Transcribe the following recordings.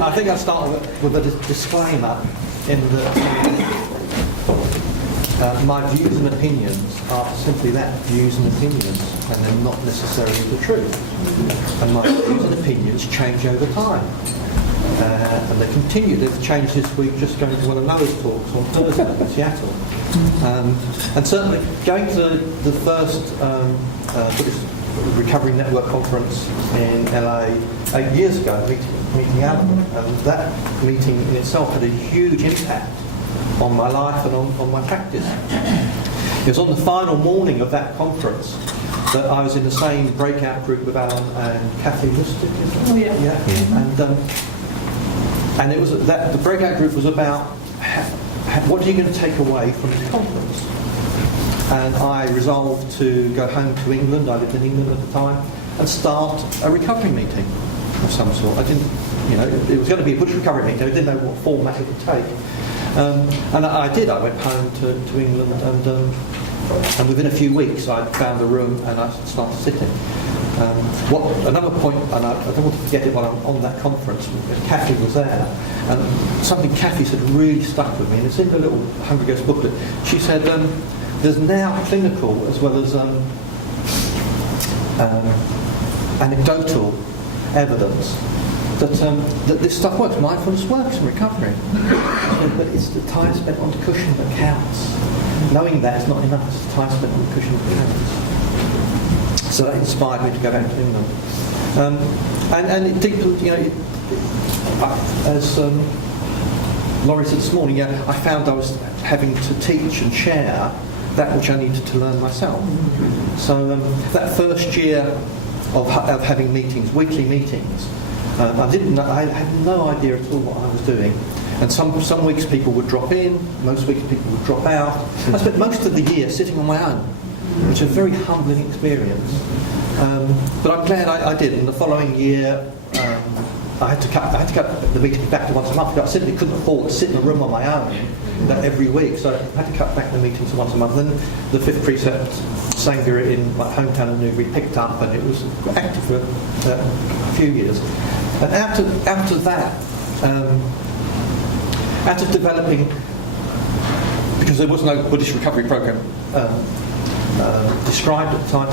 I think I'll start with a disclaimer in that my views and opinions are simply that, views and opinions, and they're not necessarily the truth. And my views and opinions change over time. And they continue. They've changed this week just going to one of Noah's talks on Thursday in Seattle. And certainly going to the first Buddhist Recovery Network conference in LA 8 years ago, meeting Alan, and that meeting in itself had a huge impact on my life and on my practice. It was on the final morning of that conference that I was in the same breakout group with Alan and Kathy Lustig. Oh yeah. And it was that the breakout group was about what are you going to take away from this conference? And I resolved to go home to England. I lived in England at the time, and start a recovery meeting of some sort. I didn't, it was going to be a Buddhist recovery meeting. I didn't know what format it would take. And I did. I went home to England, and within a few weeks I found a room and I started sitting. Another point, and I don't want to forget it while I'm on that conference, Kathy was there, and something Kathy said really stuck with me, and it's in the little Hungry Ghost booklet. She said, there's now clinical as well as anecdotal evidence that this stuff works. Mindfulness works in recovery. But it's the time spent on the cushion that counts. Knowing that is not enough. It's the time spent on the cushion that counts. So that inspired me to go back to England. And it deepened, as Laurie said this morning, I found I was having to teach and share that which I needed to learn myself. So that first year of having meetings, weekly meetings, I had no idea at all what I was doing. And some weeks people would drop in, most weeks people would drop out. I spent most of the year sitting on my own, which was a very humbling experience. But I'm glad I did. And the following year, I had to cut the meeting back to once a month. I simply couldn't afford to sit in a room on my own every week, so I had to cut back the meetings to once a month. Then the fifth precept, Sangha in my hometown of Newbury, picked up, and it was active for a few years. And after that, after developing, because there was no Buddhist recovery program described at the time,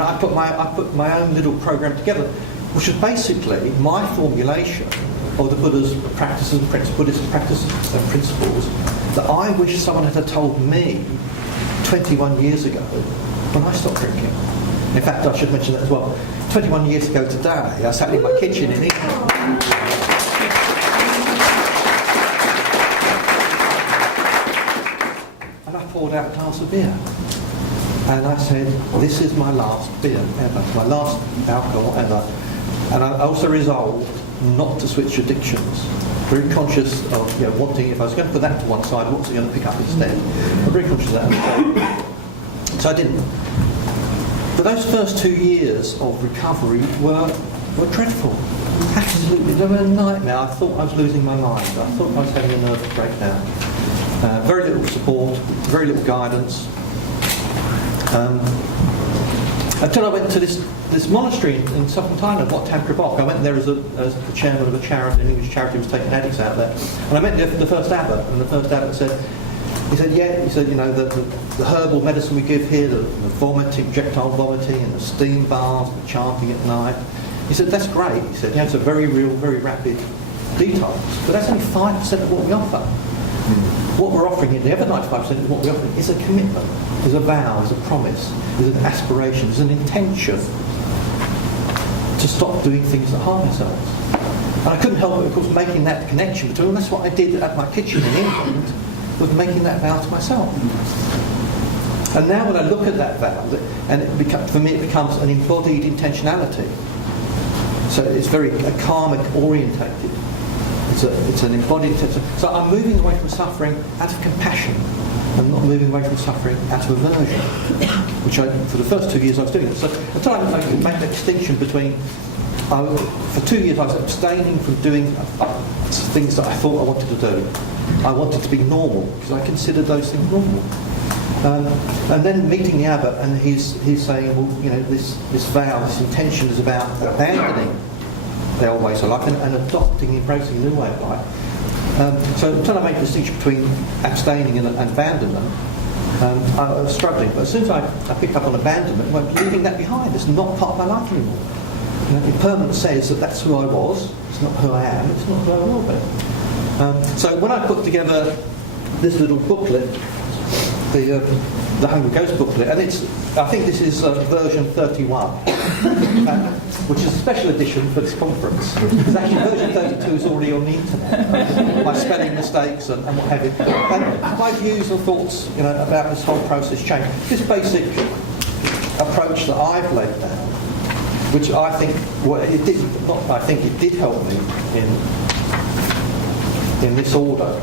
I put my own little program together, which was basically my formulation of the Buddha's practices and Buddhist practices and principles that I wish someone had told me 21 years ago when I stopped drinking. In fact, I should mention that as well. 21 years ago today, I sat in my kitchen in England. And I poured out a glass of beer. And I said, this is my last beer ever, my last alcohol ever. And I also resolved not to switch addictions. Very conscious of wanting, if I was going to put that to one side, what was I going to pick up instead? I'm very conscious of that. So I didn't. But those first 2 years of recovery were dreadful. Absolutely, they were a nightmare. I thought I was losing my mind. I thought I was having a nervous breakdown. Very little support, very little guidance. Until I went to this monastery in southern Thailand, Wat Tam Krabok. I went there as the chairman of a charity, an English charity was taking addicts out there. And I met the first abbot, and the first abbot said, the herbal medicine we give here, the vomiting, projectile vomiting, and the steam baths, the chanting at night. He said, that's great. He said, it's a very real, very rapid detox, but that's only 5% of what we offer. What we're offering here, the other 95% of what we're offering is a commitment, is a vow, is a promise, is an aspiration, is an intention to stop doing things that harm ourselves. And I couldn't help but, of course, making that connection between, and that's what I did at my kitchen in England, was making that vow to myself. And now when I look at that vow, and for me it becomes an embodied intentionality. So it's very karmic orientated. It's an embodied intention. So I'm moving away from suffering out of compassion. I'm not moving away from suffering out of aversion, which for the first 2 years I was doing. So until I could make that distinction between, for 2 years I was abstaining from doing things that I thought I wanted to do. I wanted to be normal because I considered those things normal. And then meeting the abbot, and he's saying, well, this vow, this intention is about abandoning their old ways of life and adopting, embracing a new way of life. So until I make the distinction between abstaining and abandonment, I was struggling. But as soon as I picked up on abandonment, well, leaving that behind. It's not part of my life anymore. Impermanence says that that's who I was. It's not who I am. It's not who I will be. So when I put together this little booklet, the Hungry Ghost booklet, and I think this is version 31, which is a special edition for this conference. Because actually version 32 is already on the internet, my spelling mistakes and what have you. And my views and thoughts, about this whole process change. This basic approach that I've laid down, which I think, it did help me in this order.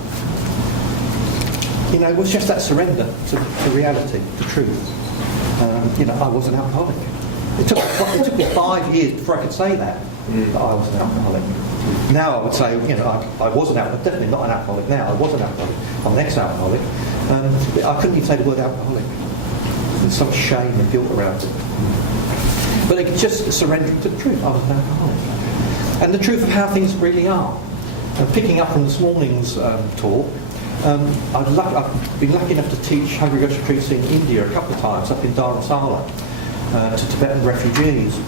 It was just that surrender to reality, to truth. I was an alcoholic. It took me 5 years before I could say that I was an alcoholic. Now I would say, I was an alcoholic, definitely not an alcoholic now. I was an alcoholic. I'm an ex-alcoholic. I couldn't even say the word alcoholic. There's so much shame and guilt around it. But it's just surrendering to the truth. I was an alcoholic. And the truth of how things really are. Picking up from this morning's talk, I've been lucky enough to teach Hungry Ghost retreats in India a couple of times, up in Dharamsala, to Tibetan refugees.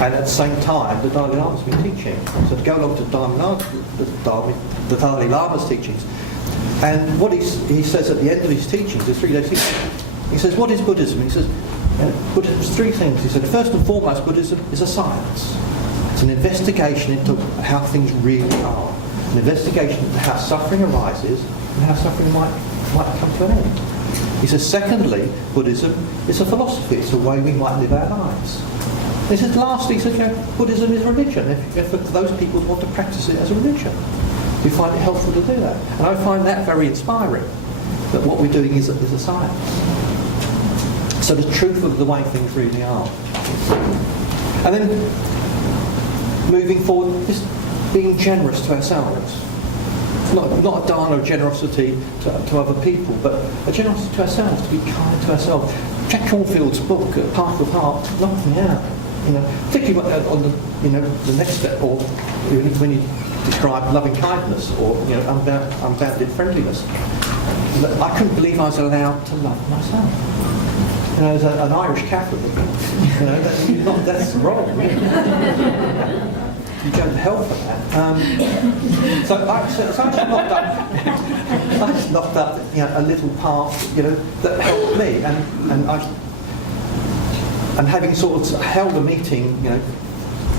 And at the same time, the Dalai Lama's been teaching. So to go along to the Dalai Lama's teachings. And what he says at the end of his teachings, his 3-day teaching, he says, what is Buddhism? He says, Buddhism is 3 things. He said, first and foremost, Buddhism is a science. It's an investigation into how things really are. An investigation into how suffering arises and how suffering might come to an end. He says, secondly, Buddhism is a philosophy. It's a way we might live our lives. And he says, lastly, he says, Buddhism is a religion. If those people want to practice it as a religion, we find it helpful to do that. And I find that very inspiring, that what we're doing is a science. So the truth of the way things really are. And then, moving forward, just being generous to ourselves. Not a dana of generosity to other people, but a generosity to ourselves, to be kind to ourselves. Jack Cornfield's book, Path of Heart, knocked me out. Particularly on the next step, or when you describe loving kindness or unbounded friendliness. I couldn't believe I was allowed to love myself. As an Irish Catholic, that's wrong. You go to hell for that. So I just knocked up a little path, that helped me, and having sort of held a meeting,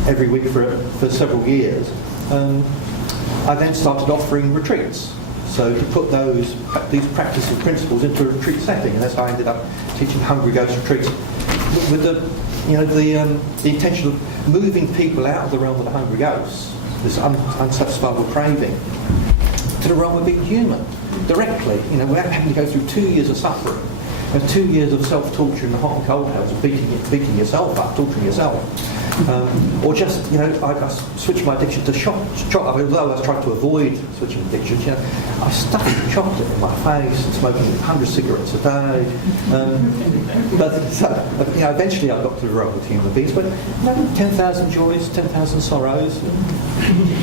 every week for several years, I then started offering retreats. So to put these practices and principles into a retreat setting, and that's how I ended up teaching Hungry Ghost retreats with the intention of moving people out of the realm of the hungry ghosts, this unsatisfiable craving, to the realm of being human, directly, without having to go through 2 years of suffering, 2 years of self-torture in the hot and cold hells, beating yourself up, torturing yourself. Or just, I switched my addiction to chocolate. Although I was trying to avoid switching addictions, I stuffed chocolate in my face and smoking 100 cigarettes a day. Eventually I got to the realm with human beings, but 10,000 joys, 10,000 sorrows,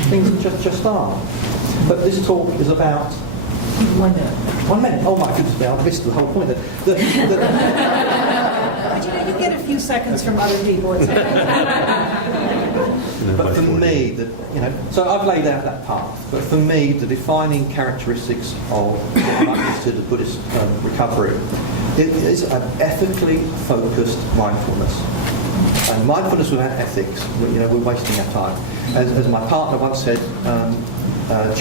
things just are. But this talk is about 1 minute. 1 minute. Oh my goodness me, I've missed the whole point. But you get a few seconds from other people. But for me, so I've laid out that path. But for me, the defining characteristics of what I consider Buddhist recovery is an ethically focused mindfulness. And mindfulness without ethics, we're wasting our time. As my partner once said,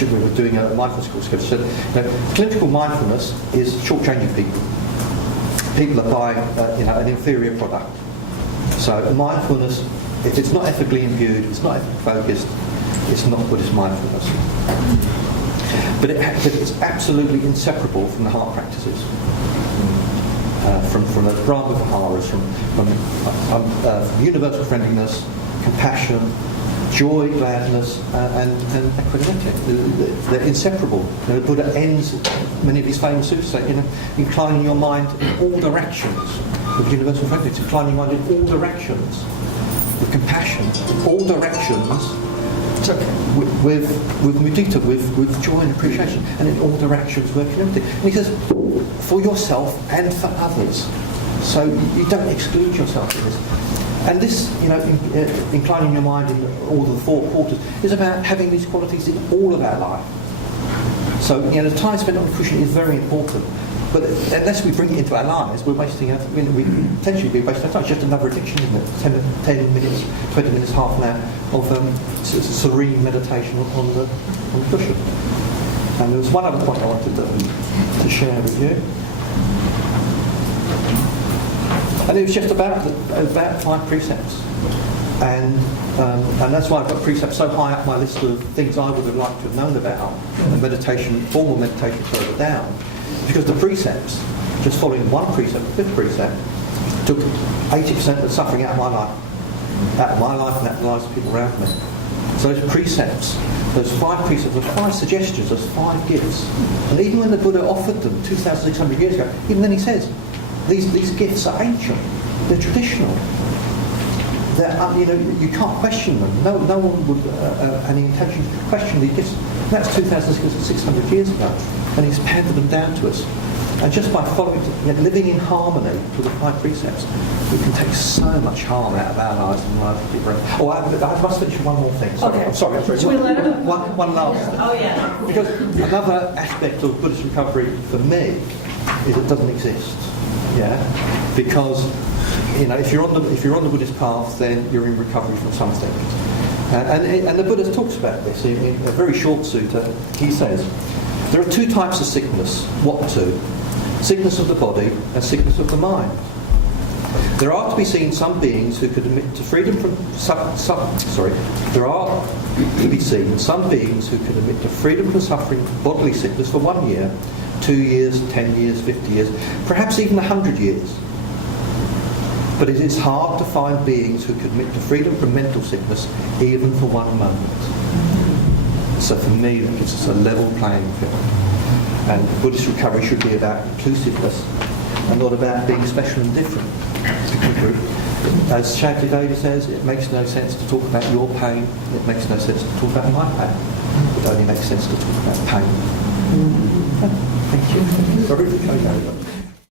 we were doing a mindfulness course together, she said, clinical mindfulness is shortchanging people. People are buying an inferior product. So mindfulness, if it's not ethically imbued, it's not ethically focused, it's not Buddhist mindfulness. But it's absolutely inseparable from the heart practices. From the Brahma Viharas, from universal friendliness, compassion, joy, gladness, and equanimity. They're inseparable. The Buddha ends many of his famous sutras saying, inclining your mind in all directions. With universal friendliness, inclining your mind in all directions. With compassion, in all directions, with mudita, with joy and appreciation, and in all directions working everything. And he says, for yourself and for others. So you don't exclude yourself in this. And this, inclining your mind in all of the four quarters, is about having these qualities in all of our life. So, the time spent on the cushion is very important. But unless we bring it into our lives, we're wasting our, we potentially be wasting our time. It's just another addiction, isn't it? 10 minutes, 20 minutes, half an hour of serene meditation on the cushion. And there was one other point I wanted to share with you. And it was just about 5 precepts. And that's why I've got precepts so high up my list of things I would have liked to have known about, and formal meditation further down. Because the precepts, just following one precept, the 5th precept, took 80% of the suffering out of my life and out of the lives of people around me. So those precepts, those 5 precepts, those 5 suggestions, those 5 gifts. And even when the Buddha offered them 2,600 years ago, even then he says, these gifts are ancient, they're traditional. You can't question them. No one would any intention to question these gifts. And that's 2,600 years ago, and he's handed them down to us. And just by following, living in harmony with the 5 precepts, we can take so much harm out of our lives and the lives of people. Oh, I must finish with one more thing. Sorry, okay. I'm sorry. Should we let him? One last thing. Oh yeah. Because another aspect of Buddhist recovery for me is it doesn't exist. Yeah, because if you're on the Buddhist path, then you're in recovery from something. And the Buddha talks about this in a very short sutta. He says there are 2 types of sickness. What 2? Sickness of the body and sickness of the mind. There are to be seen some beings who could admit to freedom from There are to be seen some beings who could admit to freedom from suffering bodily sickness for 1 year, 2 years, 10 years, 50 years, perhaps even 100 years. But it is hard to find beings who commit to freedom from mental sickness even for 1 moment. So for me, that gives us a level playing field. And Buddhist recovery should be about inclusiveness and not about being special and different. As Shankar says, it makes no sense to talk about your pain, it makes no sense to talk about my pain. It only makes sense to talk about pain. Thank you. Sorry for coming over.